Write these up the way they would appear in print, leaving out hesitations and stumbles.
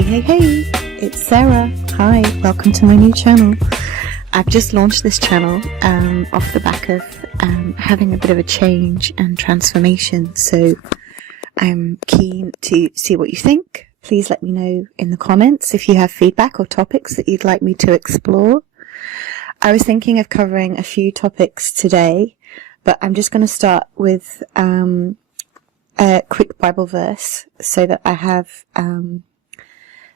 Hey, it's Sarah. Hi, welcome to my new channel. I've just launched this channel off the back of having a bit of a change and transformation, so I'm keen to see what you think. Please let me know in the comments if you have feedback or topics that you'd like me to explore. I was thinking of covering a few topics today, but I'm just going to start with a quick Bible verse so that I have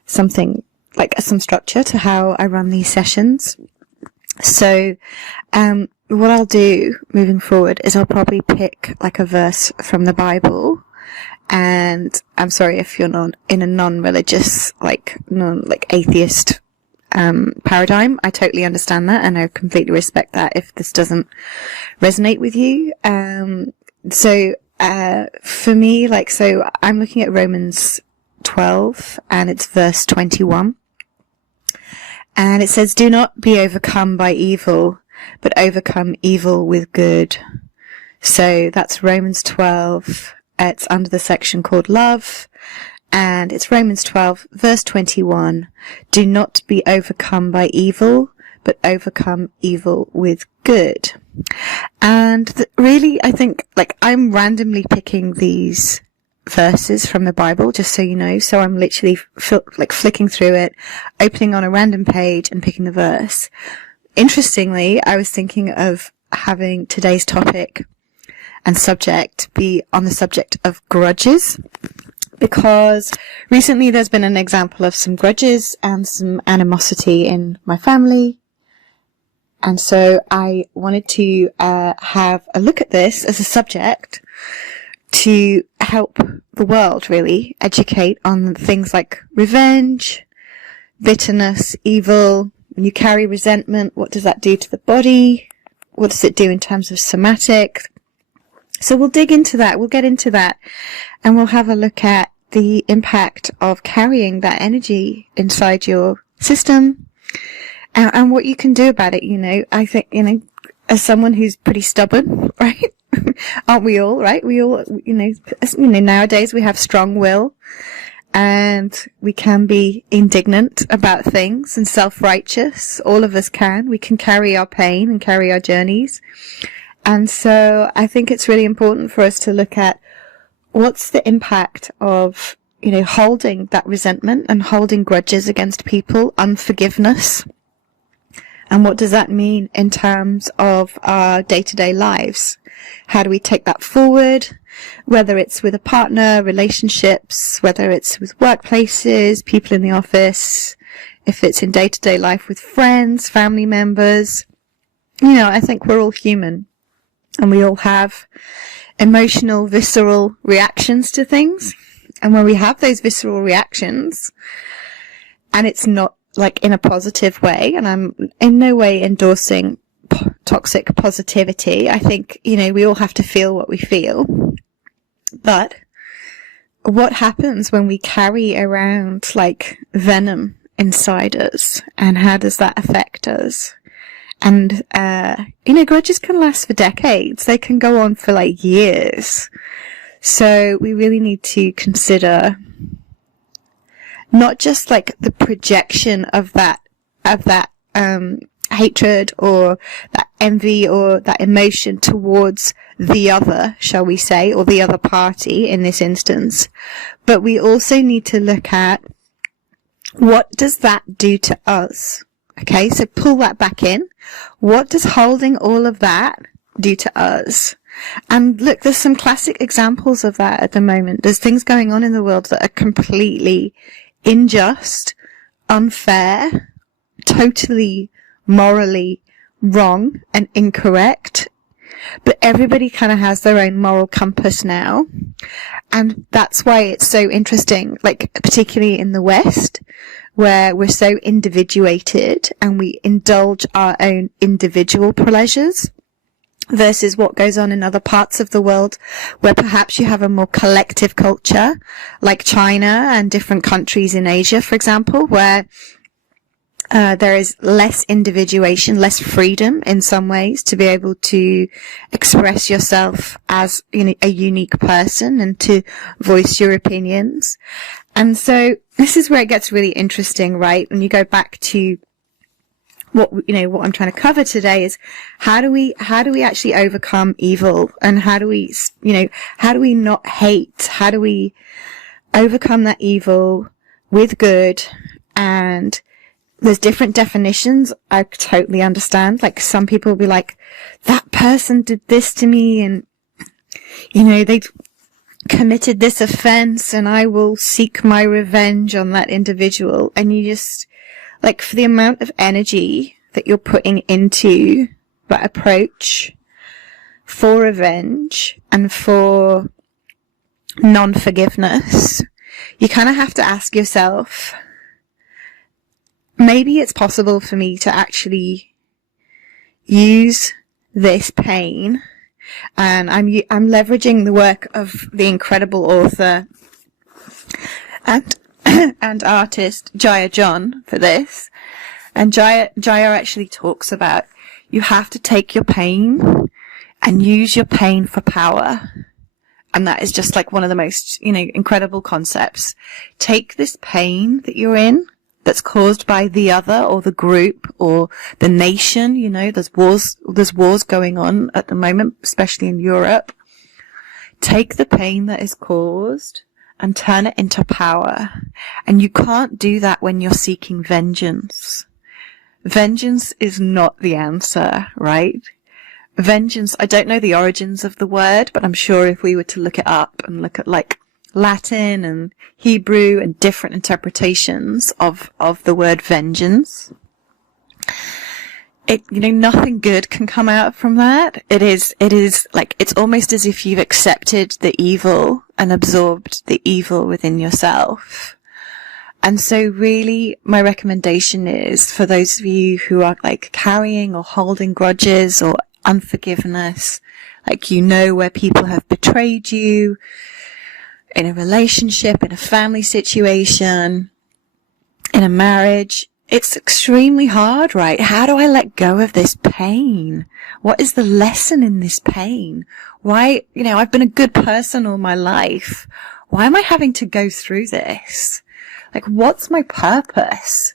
something like some structure to how I run these sessions. So what I'll do moving forward is I'll probably pick like a verse from the Bible, and I'm sorry if you're not in a non-religious, like atheist paradigm. I totally understand that, and I completely respect that if this doesn't resonate with you. For me, so I'm looking at Romans 12, and it's verse 21. And it says, "Do not be overcome by evil, but overcome evil with good." So that's Romans 12. It's under the section called Love. And it's Romans 12, verse 21. "Do not be overcome by evil, but overcome evil with good." And really, I think, I'm randomly picking these verses from the Bible, just so you know. So I'm literally flicking through it, opening on a random page and picking the verse. Interestingly, I was thinking of having today's topic and subject be on the subject of grudges, because recently there's been an example of some grudges and some animosity in my family. And so I wanted to have a look at this as a subject to help the world really educate on things like revenge, bitterness, evil. When you carry resentment, what does that do to the body? What does it do in terms of somatic? So we'll dig into that, we'll get into that, and we'll have a look at the impact of carrying that energy inside your system and what you can do about it. I think, as someone who's pretty stubborn, right? Aren't we all, right? We all, nowadays we have strong will, and we can be indignant about things and self-righteous. All of us can. We can carry our pain and carry our journeys. And so I think it's really important for us to look at what's the impact of, holding that resentment and holding grudges against people, unforgiveness. And what does that mean in terms of our day-to-day lives? How do we take that forward? Whether it's with a partner, relationships, whether it's with workplaces, people in the office, if it's in day-to-day life with friends, family members. I think we're all human, and we all have emotional, visceral reactions to things. And when we have those visceral reactions, and it's not in a positive way, and I'm in no way endorsing toxic positivity. I think, we all have to feel what we feel. But what happens when we carry around venom inside us, and how does that affect us? And, grudges can last for decades. They can go on for years. So we really need to consider not just the projection of that hatred or that envy or that emotion towards the other, shall we say, or the other party in this instance, but we also need to look at what does that do to us. Okay, so pull that back in. What does holding all of that do to us? And look, there's some classic examples of that at the moment. There's things going on in the world that are completely unjust, unfair, totally morally wrong and incorrect. But everybody kind of has their own moral compass now. And that's why it's so interesting, particularly in the West, where we're so individuated and we indulge our own individual pleasures, versus what goes on in other parts of the world, where perhaps you have a more collective culture, like China and different countries in Asia, for example, where there is less individuation, less freedom in some ways to be able to express yourself as a unique person and to voice your opinions. And so this is where it gets really interesting, right? When you go back to what I'm trying to cover today is how do we actually overcome evil, and how do we not hate? How do we overcome that evil with good? And there's different definitions. I totally understand. Like, some people will be like, that person did this to me, and they committed this offense, and I will seek my revenge on that individual. And you just, like, for the amount of energy that you're putting into that approach for revenge and for non-forgiveness, you kind of have to ask yourself, maybe it's possible for me to actually use this pain. And I'm leveraging the work of the incredible author and artist Jaya John for this. And Jaya actually talks about, you have to take your pain and use your pain for power. And that is just like one of the most, incredible concepts. Take this pain that you're in, that's caused by the other or the group or the nation. There's wars going on at the moment, especially in Europe. Take the pain that is caused and turn it into power. And you can't do that when you're seeking vengeance. Vengeance is not the answer, right? Vengeance, I don't know the origins of the word, but I'm sure if we were to look it up and look at like Latin and Hebrew and different interpretations of the word vengeance, nothing good can come out from that. It is like, it's almost as if you've accepted the evil and absorbed the evil within yourself. And so really my recommendation is, for those of you who are like carrying or holding grudges or unforgiveness, like, where people have betrayed you in a relationship, in a family situation, in a marriage, it's extremely hard, right? How do I let go of this pain? What is the lesson in this pain? Why, I've been a good person all my life. Why am I having to go through this? Like, what's my purpose?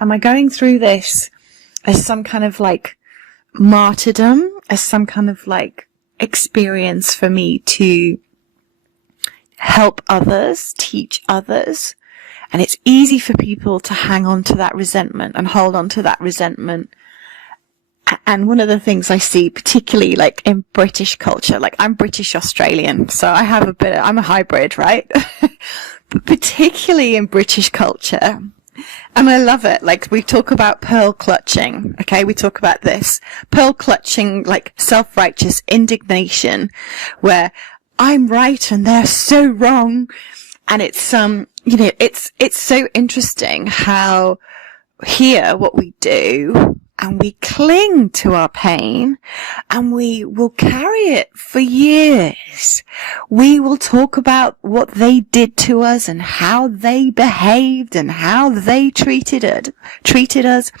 Am I going through this as some kind of like martyrdom, as some kind of like experience for me to help others, teach others? And it's easy for people to hang on to that resentment and hold on to that resentment. And one of the things I see, particularly like in British culture, like, I'm British Australian, so I'm a hybrid, right? But particularly in British culture, and I love it. Like, we talk about pearl clutching. Okay. We talk about this pearl clutching, like self-righteous indignation, where I'm right and they're so wrong. And it's, it's so interesting how here what we do, and we cling to our pain, and we will carry it for years. We will talk about what they did to us and how they behaved and how they treated us.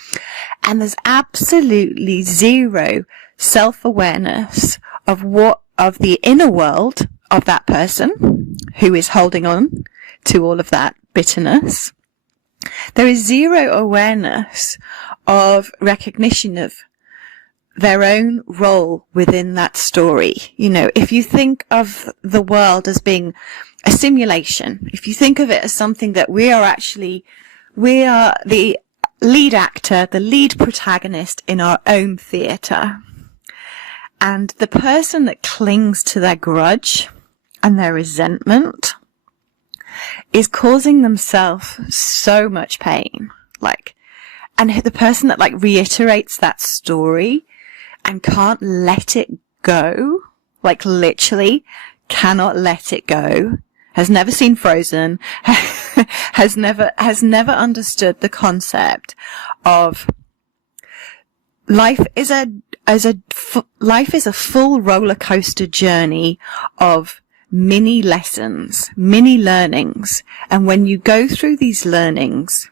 And there's absolutely zero self-awareness of the inner world of that person who is holding on to all of that bitterness. There is zero awareness of recognition of their own role within that story. If you think of the world as being a simulation, if you think of it as something that we are the lead actor, the lead protagonist in our own theatre. And the person that clings to their grudge and their resentment is causing themselves so much pain. And the person that reiterates that story and can't let it go, literally cannot let it go, has never seen Frozen, has never understood the concept of life is a full roller coaster journey of mini lessons, mini learnings. And when you go through these learnings,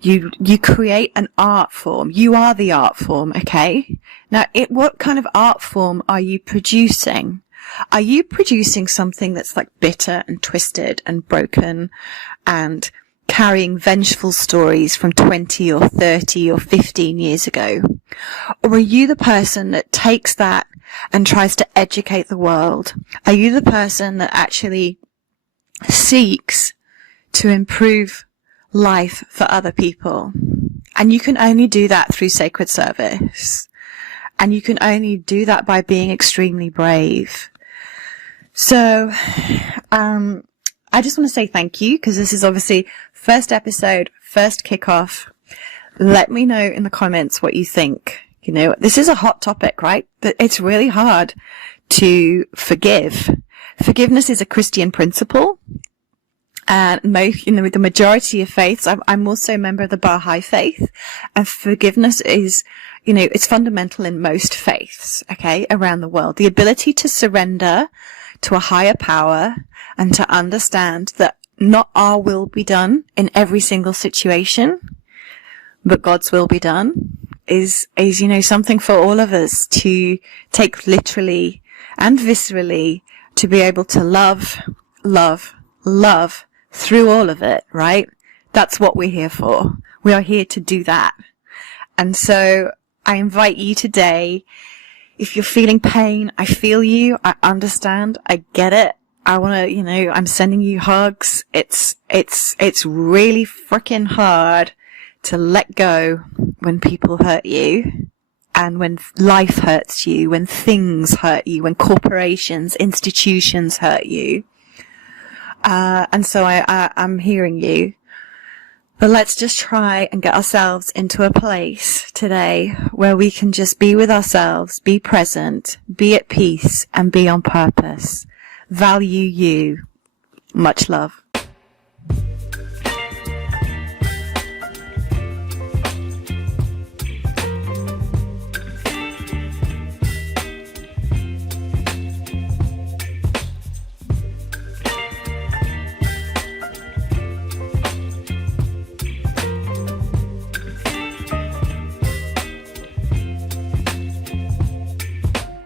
you create an art form. You are the art form, okay? Now, what kind of art form are you producing? Are you producing something that's like bitter and twisted and broken and carrying vengeful stories from 20 or 30 or 15 years ago? Or are you the person that takes that and tries to educate the world? Are you the person that actually seeks to improve life for other people? And you can only do that through sacred service. And you can only do that by being extremely brave. So, I just want to say thank you, because this is obviously first episode, first kickoff. Let me know in the comments what you think. You know, this is a hot topic, right? But it's really hard to forgive. Forgiveness is a Christian principle. And the majority of faiths, I'm also a member of the Baha'i faith, and forgiveness is, it's fundamental in most faiths, okay, around the world. The ability to surrender to a higher power and to understand that not our will be done in every single situation, but God's will be done is, something for all of us to take literally and viscerally, to be able to love through all of it, right? That's what we're here for. We are here to do that. And so I invite you today, if you're feeling pain, I feel you, I understand, I get it. I want to, I'm sending you hugs. It's really freaking hard to let go when people hurt you, and when life hurts you, when things hurt you, when corporations, institutions hurt you. And so I'm hearing you. But let's just try and get ourselves into a place today where we can just be with ourselves, be present, be at peace, and be on purpose. Value you. Much love.